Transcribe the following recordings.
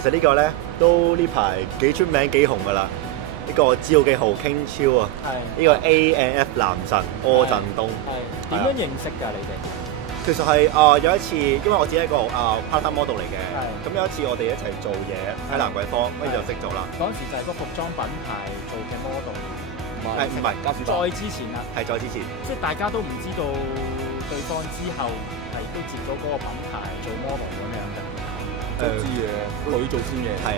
其實呢個咧都呢排幾出名幾紅噶啦。呢個知道嘅豪傾超啊！呢個 ANF 男神柯震東。點樣認識㗎？你哋？其實係有一次，因為我自己係一個part-time model 嚟嘅，咁有一次我哋一齊做嘢喺蘭桂坊，跟住就識咗啦。嗰陣時就係個服裝品牌做嘅 model，唔係再之前啦，係再之前，即係大家都唔知道對方之後係都接咗嗰個品牌做 model 咁樣嘅。都知嘅，女做先嘅。係。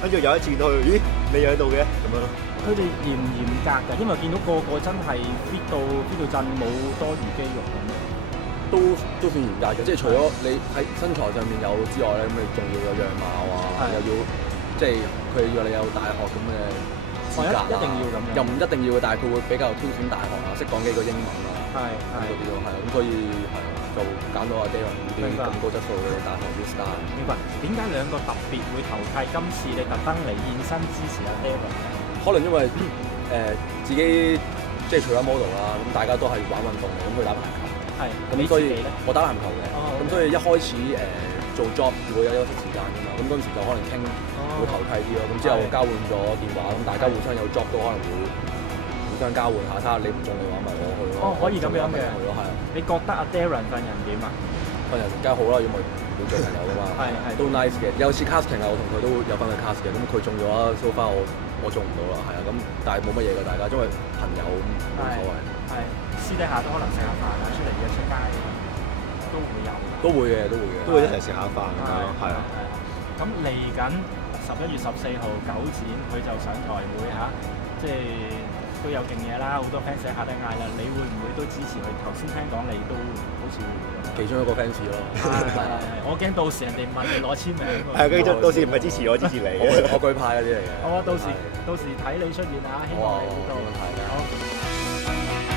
跟住有一次見到佢，咦，你又喺度嘅咁樣咯。佢哋嚴唔嚴格㗎？因為見到個個真係 fit 到震，冇多餘肌肉咁樣。都算嚴格嘅，即係除咗你喺身材上面有之外咧，咁你仲要有樣貌啊，又要即係佢要你有大學咁嘅資格一定要咁樣。又唔一定要嘅，但係佢會比較挑選大學啊，識講幾個英文啊，嗰啲咯，係咁，所以係就揀到阿 Darren 呢啲咁高質素嘅大學啲 star。明白。點解兩個特別會投契？今次你特登嚟現身支持阿 Darren？可能因為自己即係除咗 model 啦，咁大家都係玩運動嘅，咁佢打排球。係，咁所以我打籃球嘅，咁所以一開始做 job 會有休息時間㗎嘛，咁嗰陣時就可能傾會投契啲咯，咁之後交換咗電話，咁大家互相有 job 都可能會互相交換下，睇下你唔中嘅話咪我去咯。可以咁樣嘅，係啊。你覺得阿 Darren 份人點啊？份人梗係好啦，因為會做朋友㗎嘛。都 nice 嘅。有次 casting 啊，我同佢都有分去 cast 嘅，咁佢中咗啦，so far 我中唔到啦，係啊，咁但係冇乜嘢㗎，大家因為朋友冇所謂。私底下都可能食下飯啊，出嚟約出街都會有。都會嘅，都會一齊食下飯咁樣，係啊。咁嚟緊11月14號9展，佢就上台會嚇，即係都有勁嘢啦，好多 fans 喺下底嗌啦，你會唔會都支持佢？頭先聽講你都好似會其中一個 fans 咯。我驚到時人哋問你攞簽名。係，跟住到時唔係支持我，支持你嘅。我舉派嗰啲嚟嘅。好啊，到時睇你出現啊，希望你到。冇問題嘅。好。